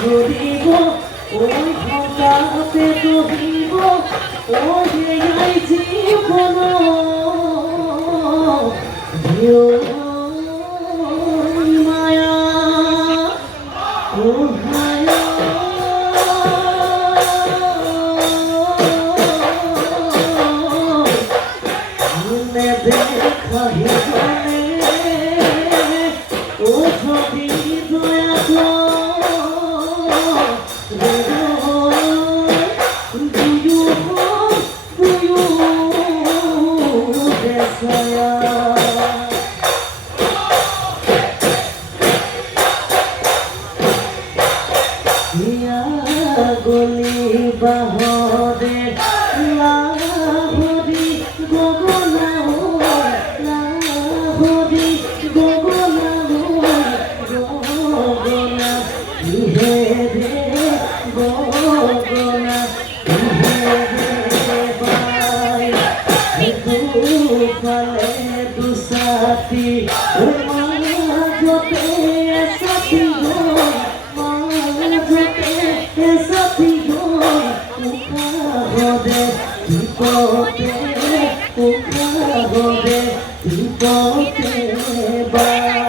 ধরিব ওই ঘটাতে ধরিব ওই জীবন মায়া ও মায়া দেখা ও ছবি দয়া গলি বাহরে লাহরি গগনা লাহরি গগনা গগনা হে রে গগনা হে রে বাই ফালে দুসাতি মাঝতে সাথী সাথী হবে বিপদে হবে বিপদে বাই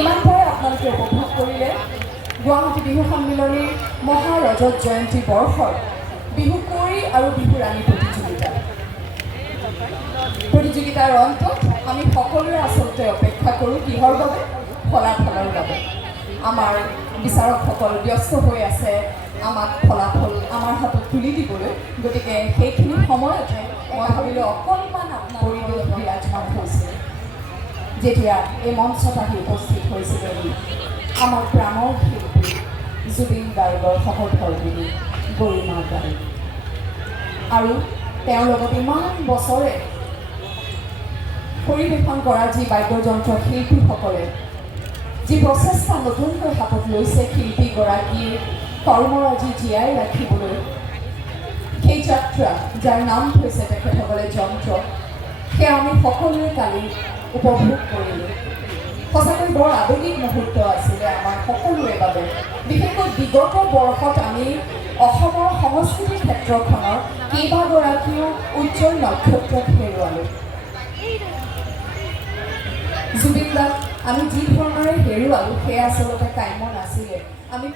ইমানটাই আপোনালোকে উপভোগ কৰিলে গুৱাহাটী বিহু সন্মিলনীৰ মহাৰজত জয়ন্তী বৰ্ষৰ বিহু কুঁৱৰী আৰু বিহু ৰাণী প্ৰতিযোগিতাৰ অন্তত আমি সকলোৱে আচলতে অপেক্ষা কৰোঁ কিহৰ বাবে? ফলাফলৰ বাবে। আমাৰ বিচাৰকসকল ব্যস্ত হৈ আছে আমাক ফলাফল আমাৰ হাতত তুলি দিবলৈ। গতিকে সেইখিনি সময়তে মই ভাবিলোঁ অকণমান আপোনাৰ পৰিৱেশ বিৰাজমান হৈছিল যেতিয়া এই মঞ্চত আহি উপস্থিত হৈছিলে আমাৰ প্ৰাণৰ শিল্পী জুবিন গাৰ্গৰ সহধৰ্মিনী গৰিমা গাৰ্গ আৰু তেওঁৰ লগত ইমান বছৰে পৰিৱেশন কৰা যি বাদ্যযন্ত্ৰ শিল্পীসকলে যি প্ৰচেষ্টা নতুনকৈ হাতত লৈছে শিল্পীগৰাকীৰ কৰ্মৰাজি জীয়াই ৰাখিবলৈ, সেই যাত্ৰা যাৰ নাম থৈছে তেখেতসকলে যন্ত্ৰ, সেয়া আমি সকলোৱে কালি উপভোগ কৰিলোঁ। সঁচাকৈ বৰ আৱেগিক মুহূৰ্ত আছিলে আমাৰ সকলোৰে বাবে। বিশেষকৈ বিগত বৰ্ষত আমি অসমৰ সংস্কৃতি ক্ষেত্ৰখনৰ কেইবাগৰাকীও উজ্জ্বল নক্ষত্ৰক হেৰুৱালোঁ। জুবিন দাক আমি যি ধৰণেৰে হেৰুৱালোঁ সেয়া আচলতে কাম্য নাছিলে। আমি